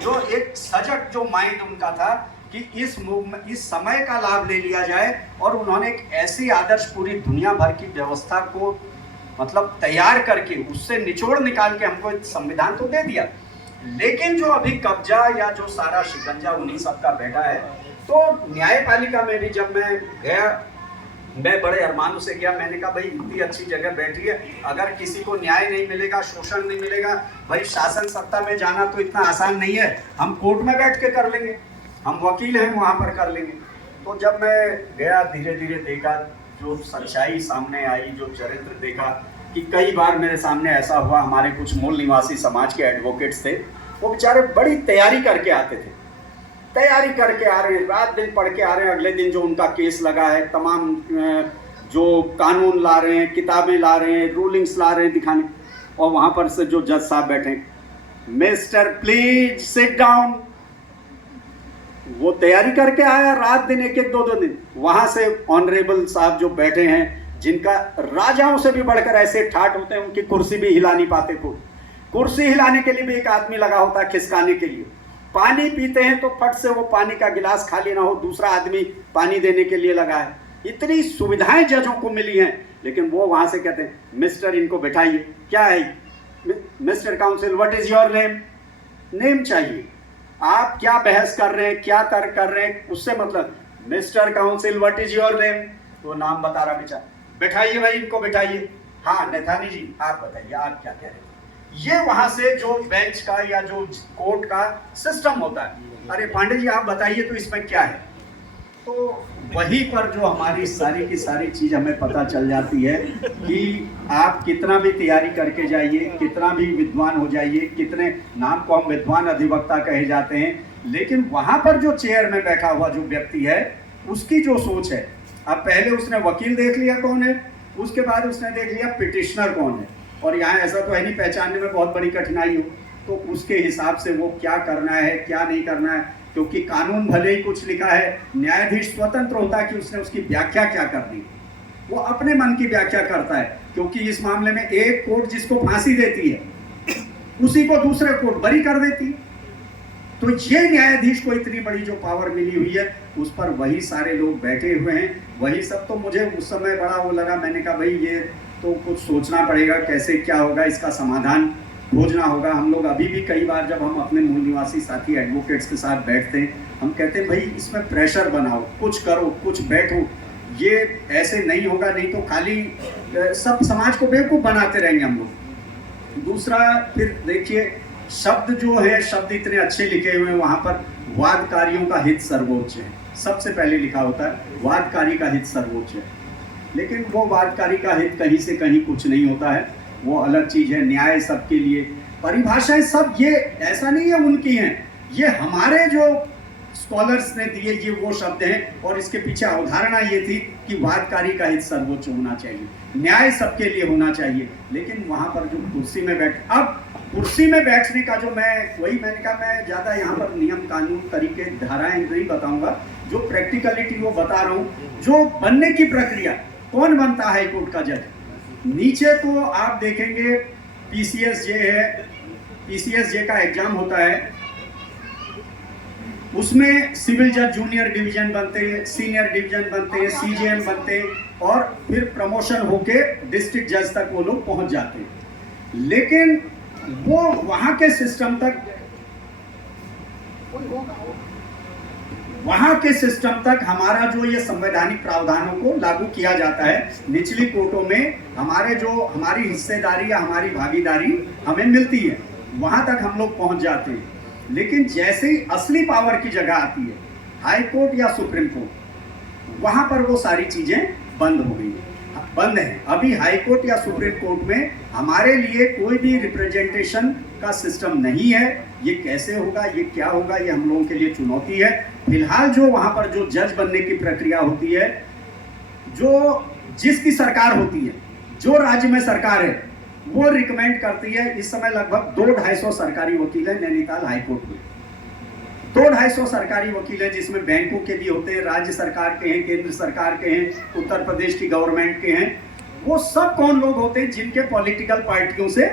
जो एक सजग जो माइंड उनका था कि इस समय का लाभ ले लिया जाए, और उन्होंने एक ऐसी आदर्श पूरी दुनिया भर की व्यवस्था को मतलब तैयार करके उससे निचोड़ निकाल के हमको संविधान तो दे दिया, लेकिन जो अभी कब्जा या जो सारा शिकंजा उन्हीं सबका बैठा है। तो न्यायपालिका में भी जब मैं गया, मैं बड़े अरमानों से गया। मैंने कहा भाई इतनी अच्छी जगह बैठी है, अगर किसी को न्याय नहीं मिलेगा, शोषण नहीं मिलेगा, भाई शासन सत्ता में जाना तो इतना आसान नहीं है, हम कोर्ट में बैठ के कर लेंगे, हम वकील हैं वहाँ पर कर लेंगे। तो जब मैं गया धीरे धीरे देखा, जो सच्चाई सामने आई, जो चरित्र देखा कि कई बार मेरे सामने ऐसा हुआ, हमारे कुछ मूल निवासी समाज के एडवोकेट्स थे, वो बेचारे बड़ी तैयारी करके आते थे, तैयारी करके आ रहे हैं, रात दिन पढ़ के आ रहे हैं, अगले दिन जो उनका केस लगा है, तमाम जो कानून ला रहे हैं, किताबें ला रहे हैं, रूलिंग्स ला रहे हैं दिखाने, और वहाँ पर से जो जज साहब बैठे, मिस्टर प्लीज सिट डाउन, वो तैयारी करके आया रात दिन, एक एक दो दो दिन। वहाँ से ऑनरेबल साहब जो बैठे हैं, जिनका राजाओं से भी बढ़कर ऐसे ठाट होते हैं, उनकी कुर्सी भी हिला नहीं पाते, कुर्सी हिलाने के लिए भी एक आदमी लगा होता है खिसकाने के लिए। पानी पीते हैं तो फट से वो पानी का गिलास खाली ना हो, दूसरा आदमी पानी देने के लिए लगा है। इतनी सुविधाएं जजों को मिली हैं, लेकिन वो वहां से कहते हैं मिस्टर इनको बैठाइए, क्या है mister council what is your name, name चाहिए, आप क्या बहस कर रहे हैं, क्या तर्क कर रहे हैं, उससे मतलब mister council what is your name, तो नाम बता रहा बेचारा, बैठाइए भाई इनको बैठाइए, हाँ नेथानी जी आप बताइए आप क्या कह रहे हैं। ये वहां से जो बेंच का या जो कोर्ट का सिस्टम होता है, अरे पांडे जी आप बताइए तो इसमें क्या है। तो वहीं पर जो हमारी सारी की सारी चीज हमें पता चल जाती है कि आप कितना भी तैयारी करके जाइए, कितना भी विद्वान हो जाइए, कितने नाम को हम विद्वान अधिवक्ता कहे जाते हैं, लेकिन वहां पर जो चेयर में बैठा हुआ जो व्यक्ति है, उसकी जो सोच है, अब पहले उसने वकील देख लिया कौन है, उसके बाद उसने देख लिया पिटिशनर कौन है, और यहाँ ऐसा तो है नहीं पहचानने में बहुत बड़ी कठिनाई हो, तो उसके हिसाब से वो क्या करना है क्या नहीं करना है, क्योंकि कानून भले ही कुछ लिखा है, न्यायाधीश स्वतंत्र होता है कि उसने उसकी व्याख्या क्या करनी, वो अपने मन की व्याख्या करता है, क्योंकि इस मामले में एक कोर्ट जिसको फांसी देती है उसी को दूसरे कोर्ट बरी कर देती है। तो ये न्यायाधीश को इतनी बड़ी जो पावर मिली हुई है, उस पर वही सारे लोग बैठे हुए हैं, वही सब। तो मुझे उस समय बड़ा वो लगा, मैंने कहा भाई ये तो कुछ सोचना पड़ेगा, कैसे क्या होगा, इसका समाधान खोजना होगा। हम लोग अभी भी कई बार जब हम अपने मूल निवासी साथी एडवोकेट्स के साथ बैठते हैं, हम कहते हैं भाई इसमें प्रेशर बनाओ, कुछ करो, कुछ बैठो, ये ऐसे नहीं होगा, नहीं तो खाली सब समाज को बेवकूफ़ बनाते रहेंगे हम लोग। दूसरा फिर देखिए शब्द जो है, शब्द इतने अच्छे लिखे हुए हैं वहाँ पर, वादकारियों का हित सर्वोच्च है, सबसे पहले लिखा होता है वादकारी का हित सर्वोच्च है, लेकिन वो वादकारी का हित कहीं से कहीं कुछ नहीं होता है, वो अलग चीज़ है। न्याय सबके लिए, परिभाषाएं सब ये ऐसा नहीं है उनकी हैं, ये हमारे जो स्कॉलर्स ने दिए ये वो शब्द हैं, और इसके पीछे अवधारणा ये थी कि वादकारी का हित सर्वोच्च होना चाहिए, न्याय सबके लिए होना चाहिए। लेकिन वहाँ पर जो कुर्सी में अब कुर्सी में बैठने का जो मैंने कहा मैं ज़्यादा यहाँ पर नियम कानून तरीके धाराएं नहीं बताऊंगा, जो प्रैक्टिकलिटी वो बता रहा हूँ। जो बनने की प्रक्रिया, कौन बनता है हाईकोर्ट का जज, नीचे तो आप देखेंगे पीसीएस जे है, पीसीएस जे का एग्जाम होता है, उसमें सिविल जज जूनियर डिवीजन बनते हैं, सीनियर डिवीजन बनते हैं, सीजेएम बनते हैं, और फिर प्रमोशन होके डिस्ट्रिक्ट जज तक वो लोग पहुंच जाते हैं। लेकिन वो वहां के सिस्टम तक हमारा जो ये संवैधानिक प्रावधानों को लागू किया जाता है, निचली कोर्टों में हमारी हिस्सेदारी या हमारी भागीदारी हमें मिलती है, वहां तक हम लोग पहुंच जाते हैं। लेकिन जैसे ही असली पावर की जगह आती है, हाई कोर्ट या सुप्रीम कोर्ट, वहां पर वो सारी चीजें बंद हो गई, बंद है। अभी हाई कोर्ट या सुप्रीम कोर्ट में हमारे लिए कोई भी रिप्रेजेंटेशन का सिस्टम नहीं है। ये कैसे होगा, ये क्या होगा, ये हम लोगों के लिए चुनौती है। फिलहाल जो वहां पर जो जज बनने की प्रक्रिया होती है, जो जिसकी सरकार होती है, जो राज्य में सरकार है, वो रिकमेंड करती है। इस समय लगभग 200-250 सरकारी वकील हैं नैनीताल हाईकोर्ट में, 200-250 सरकारी वकील हैं, जिसमें बैंकों के भी होते हैं, राज्य सरकार के हैं, केंद्र सरकार के हैं, उत्तर प्रदेश की गवर्नमेंट के हैं। वो सब कौन लोग होते हैं, जिनके पॉलिटिकल पार्टियों से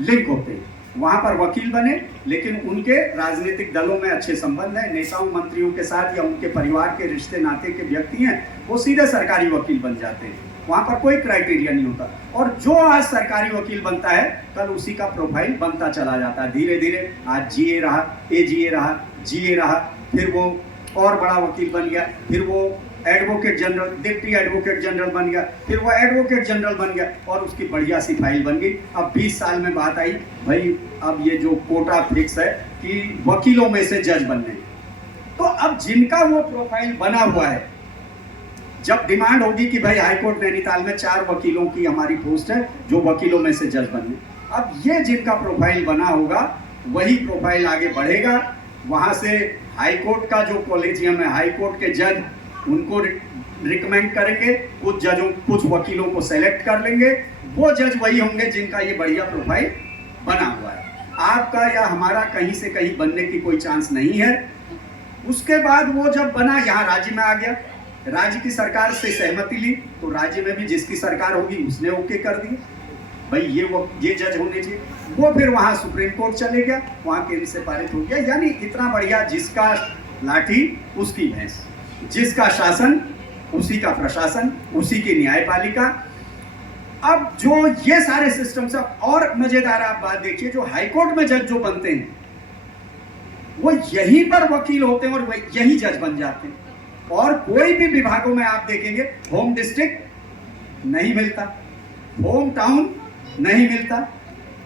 लिंक होते हैं। वहां पर वकील बने, लेकिन उनके राजनीतिक दलों में अच्छे संबंध है, नेताओं मंत्रियों के साथ या उनके परिवार के रिश्ते नाते के व्यक्ति हैं, वो सीधे सरकारी वकील बन जाते हैं। वहां पर कोई क्राइटेरिया नहीं होता। और जो आज सरकारी वकील बनता है, कल उसी का प्रोफाइल बनता चला जाता है धीरे धीरे। आज जीए रहा, एजीए रहा, जीए रहा, फिर वो और बड़ा वकील बन गया, फिर वो advocate general, deputy advocate general बन गया, फिर वो एडवोकेट जनरल बन गया और उसकी बढ़िया सी फाइल बन गई। अब 20 साल में बात आई, भाई अब ये जो कोटा फिक्स है कि वकीलों में से जज बनने, तो अब जिनका वो प्रोफाइल बना हुआ है, जब डिमांड होगी कि भाई हाईकोर्ट नैनीताल में 4 वकीलों की हमारी पोस्ट है जो वकीलों में से जज बनने, अब ये जिनका प्रोफाइल बना होगा वही प्रोफाइल आगे बढ़ेगा। वहां से हाईकोर्ट का जो कॉलेजियम है, हाईकोर्ट के जज उनको रिकमेंड करेंगे, कुछ जजों, कुछ वकीलों को सेलेक्ट कर लेंगे, वो जज वही होंगे जिनका ये बढ़िया प्रोफाइल बना हुआ है। आपका या हमारा कहीं से कहीं बनने की कोई चांस नहीं है। उसके बाद वो जब बना, यहाँ राज्य में आ गया, राज्य की सरकार से सहमति ली, तो राज्य में भी जिसकी सरकार होगी उसने ओके कर दी, भाई ये जज होने चाहिए। वो फिर वहां सुप्रीम कोर्ट चले गया, वहां केंद्र से पारित हो गया। यानी इतना बढ़िया, जिसका लाठी उसकी भैंस, जिसका शासन उसी का प्रशासन, उसी की न्यायपालिका। अब जो ये सारे सिस्टम से, और मजेदार आप बात देखिए, जो हाईकोर्ट में जज जो बनते हैं वो यहीं पर वकील होते हैं और यही जज बन जाते हैं। और कोई भी विभागों में आप देखेंगे होम डिस्ट्रिक्ट नहीं मिलता, होम टाउन नहीं मिलता,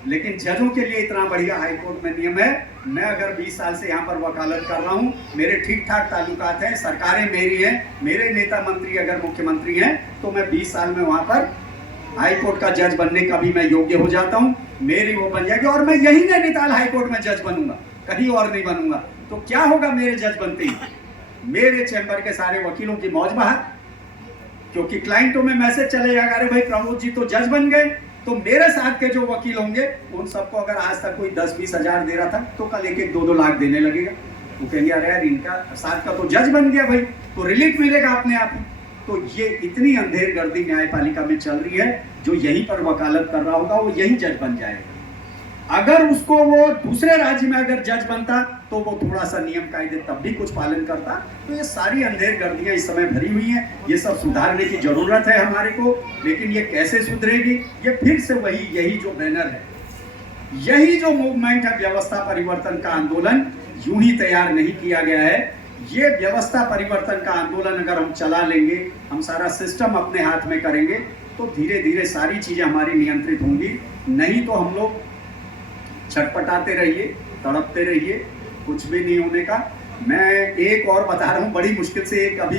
लेकिन जजों के लिए इतना बढ़िया हाईकोर्ट में नियम है। मैं अगर 20 साल से यहाँ पर वकालत कर रहा हूँ, मेरे ठीक ठाक ताल्लुकात हैं, सरकारें मेरी हैं, मेरे नेता मंत्री अगर मुख्यमंत्री हैं, तो मैं 20 साल में वहाँ पर हाईकोर्ट का जज बनने का भी मैं योग्य हो जाता हूँ, मेरी वो बन जाएगी और मैं यही नैनीताल हाईकोर्ट में जज बनूंगा, कहीं और नहीं बनूंगा। तो क्या होगा मेरे जज बनते ही? मेरे चैम्बर के सारे वकीलों की मौज बहार, क्योंकि क्लाइंटों में मैसेज चले जाएगा, अरे भाई प्रमोद जी तो जज बन गए, तो मेरे साथ के जो वकील होंगे उन सबको अगर आज तक कोई 10-20 हजार दे रहा था, तो कल 1-2 लाख देने लगेगा। वो कहेंगे अरे यार इनका साथ का तो जज बन गया भाई, तो रिलीफ मिलेगा अपने आप ही। तो ये इतनी अंधेर गर्दी न्यायपालिका में चल रही है, जो यहीं पर वकालत कर रहा होगा वो यही जज बन जाएगा। अगर उसको वो दूसरे राज्य में अगर जज बनता, तो वो थोड़ा सा नियम कायदे तब भी कुछ पालन करता। तो ये सारी अंधेर गर्दियां इस समय भरी हुई हैं, ये सब सुधारने की जरूरत है हमारे को। लेकिन ये कैसे सुधरेगी? ये फिर से यही जो बैनर है, यही जो मूवमेंट है, व्यवस्था परिवर्तन का आंदोलन, यूं ही तैयार नहीं किया गया है। ये व्यवस्था परिवर्तन का आंदोलन अगर हम चला लेंगे, हम सारा सिस्टम अपने हाथ में करेंगे, तो धीरे धीरे सारी चीजें हमारी नियंत्रित होंगी। नहीं तो हम लोग छटपटाते रहिए, तड़पते रहिए, कुछ भी नहीं होने का। मैं एक और बता रहा हूँ, बड़ी मुश्किल से एक अभी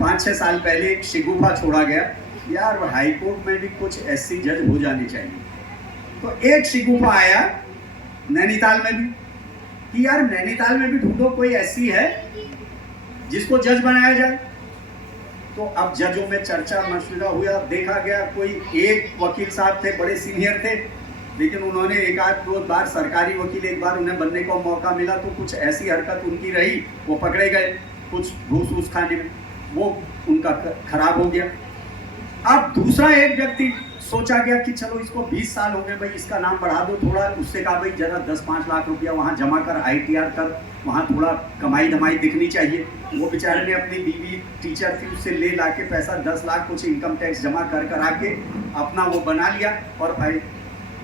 5-6 साल पहले एक शिगुफा छोड़ा गया, यार हाईकोर्ट में भी कुछ ऐसी जज हो जानी चाहिए। तो एक शिगुफा आया नैनीताल में भी कि यार नैनीताल में भी ढूंढो कोई ऐसी है जिसको जज बनाया जाए। तो अब जजों में चर्चा मशविरा हुआ, देखा गया कोई एक वकील साहब थे, बड़े सीनियर थे, लेकिन उन्होंने 1-2 बार सरकारी वकील, एक बार उन्हें बनने का मौका मिला, तो कुछ ऐसी हरकत उनकी रही, वो पकड़े गए कुछ घूस खाने में, वो उनका खराब हो गया। अब दूसरा एक व्यक्ति सोचा गया कि चलो इसको 20 साल हो गए भाई, इसका नाम बढ़ा दो थोड़ा। उससे कहा भाई जरा 10-5 लाख रुपया वहाँ जमा कर, ITR कर, वहाँ थोड़ा कमाई धमाई दिखनी चाहिए। वो बेचारे ने अपनी बीवी टीचर थी, उससे ले ला के पैसा 10 लाख कुछ इनकम टैक्स जमा कर के अपना वो बना लिया। और भाई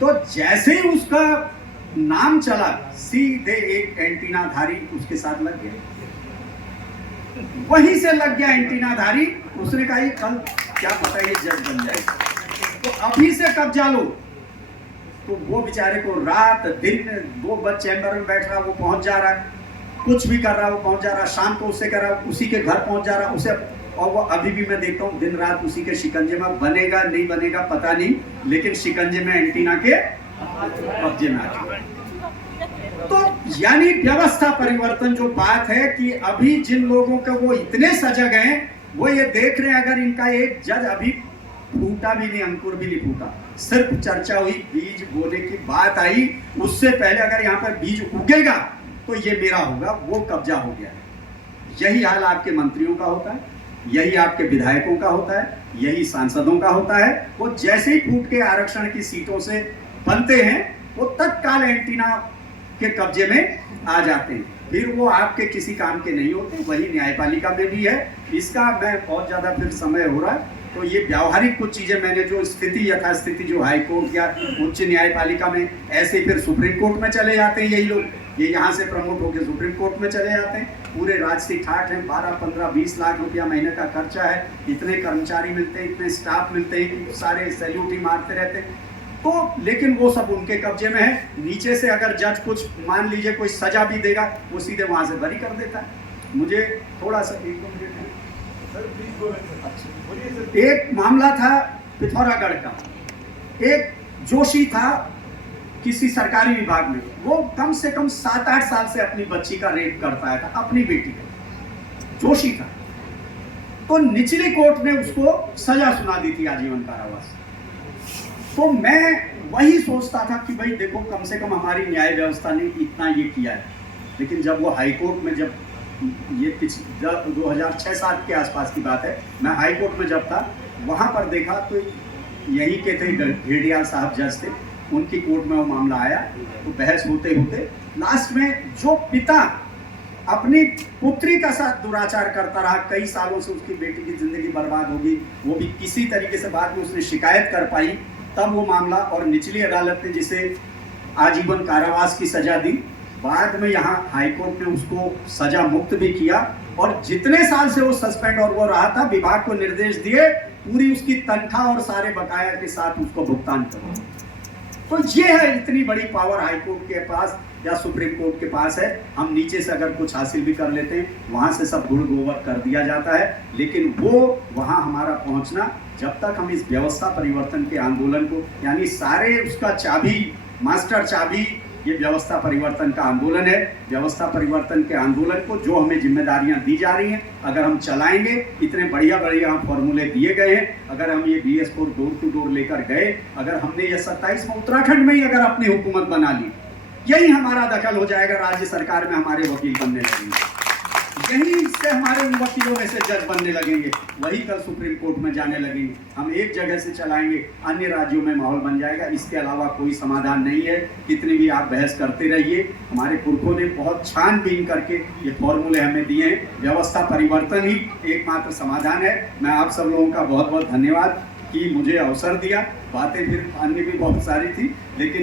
तो जैसे ही उसका नाम चला, सीधे एक एंटीनाधारी उसके साथ लग गया, वहीं से लग गया एंटीनाधारी। उसने कहा ये कल क्या पता ये जज बन जाएगा, तो अभी से कब्जा लो। तो वो बेचारे को रात दिन वो बस चैम्बर में बैठ रहा, वो पहुंच जा रहा है, कुछ भी कर रहा, वो पहुंच जा रहा, शाम को उससे कर रहा, उसी के घर पहुंच जा रहा उसे, और वो अभी भी मैं देखता हूँ दिन रात उसी के शिकंजे में। बनेगा नहीं बनेगा पता नहीं, लेकिन शिकंजे में एंटीना के कब्जे में आ चुका। तो यानी व्यवस्था परिवर्तन जो बात है कि अभी जिन लोगों का वो इतने सजग हैं, वो ये देख रहे हैं अगर इनका एक जज अभी फूटा भी नहीं, अंकुर भी नहीं फूटा, सिर्फ चर्चा हुई, बीज बोने की बात आई, उससे पहले अगर यहाँ पर बीज उगेगा तो ये मेरा होगा, वो कब्जा हो गया। यही हाल आपके मंत्रियों का होता है, यही आपके विधायकों का होता है, यही सांसदों का होता है। वो जैसे ही फूट के आरक्षण की सीटों से बनते हैं, वो तत्काल एंटीना के कब्जे में आ जाते हैं, फिर वो आपके किसी काम के नहीं होते। वही न्यायपालिका में भी है। इसका मैं बहुत ज़्यादा फिर समय हो रहा है, तो ये व्यावहारिक कुछ चीज़ें मैंने जो स्थिति यथास्थिति जो हाई कोर्ट या उच्च न्यायपालिका में, ऐसे फिर सुप्रीम कोर्ट में चले जाते हैं यही लोग, ये यहाँ से प्रमोट होकर सुप्रीम कोर्ट में चले जाते हैं। पूरे राजसी ठाठ है, 12, 15, 20 लाख रुपया महीने का खर्चा है, इतने कर्मचारी मिलते हैं, इतने स्टाफ मिलते हैं कि सारे सैल्यूट ही मारते रहते हैं। तो लेकिन वो सब उनके कब्जे में है। नीचे से अगर जज कुछ मान लीजिए कोई सजा भी देगा, वो सीधे वहां से बरी कर देता है। मुझे थोड़ा सा एक मामला था पिथौरागढ़ का, एक जोशी था किसी सरकारी विभाग में, वो कम से कम 7-8 साल से अपनी बच्ची का रेप करता था, अपनी बेटी का, जोशी था। तो निचली कोर्ट ने उसको सजा सुना दी थी, आजीवन कारावास। तो मैं वही सोचता था कि भाई देखो, कम से कम हमारी न्याय व्यवस्था ने इतना ये किया है। लेकिन जब वो हाई कोर्ट में, जब ये 2006-7 के आसपास की बात है, मैं हाई कोर्ट में जब था, वहां पर देखा तो यही के थे घेड़ियाल साहब जज थे, उनकी कोर्ट में वो मामला आया। तो बहस होते होते लास्ट में जो पिता अपनी पुत्री का साथ दुराचार करता रहा, कई सालों से उसकी बेटी की जिंदगी बर्बाद होगी, वो भी किसी तरीके से बाद में उसने शिकायत कर पाई, तब वो मामला, और निचली अदालत ने जिसे आजीवन कारावास की सजा दी, बाद में यहाँ हाई कोर्ट ने उसको सजा मुक्त भी किया। और जितने साल से वो सस्पेंड और वो रहा था, विभाग को निर्देश दिए पूरी उसकी तनख्वाह और सारे बकाया के साथ उसको भुगतान करो। तो ये है, इतनी बड़ी पावर हाई कोर्ट के पास या सुप्रीम कोर्ट के पास है। हम नीचे से अगर कुछ हासिल भी कर लेते हैं, वहां से सब गुड़ गोबर कर दिया जाता है। लेकिन वो वहां हमारा पहुंचना, जब तक हम इस व्यवस्था परिवर्तन के आंदोलन को, यानी सारे उसका चाबी, मास्टर चाबी, ये व्यवस्था परिवर्तन का आंदोलन है। व्यवस्था परिवर्तन के आंदोलन को जो हमें जिम्मेदारियां दी जा रही हैं, अगर हम चलाएंगे, इतने बढ़िया बढ़िया फॉर्मूले दिए गए हैं, अगर हम ये BS4 डोर टू डोर लेकर गए, अगर हमने ये 27 में उत्तराखंड में ही अगर अपनी हुकूमत बना ली, यही हमारा दखल हो जाएगा, राज्य सरकार में हमारे वकील बनने लगेंगे, यही से हमारे उन वकीलों में से जज बनने लगेंगे, वही कल सुप्रीम कोर्ट में जाने लगेंगे। हम एक जगह से चलाएंगे, अन्य राज्यों में माहौल बन जाएगा। इसके अलावा कोई समाधान नहीं है। कितनी भी आप बहस करते रहिए, हमारे पुरखों ने बहुत छानबीन करके ये फॉर्मूले हमें दिए हैं। व्यवस्था परिवर्तन ही एकमात्र समाधान है। मैं आप सब लोगों का बहुत बहुत धन्यवाद कि मुझे अवसर दिया। बातें फिर अन्य भी बहुत सारी थी, लेकिन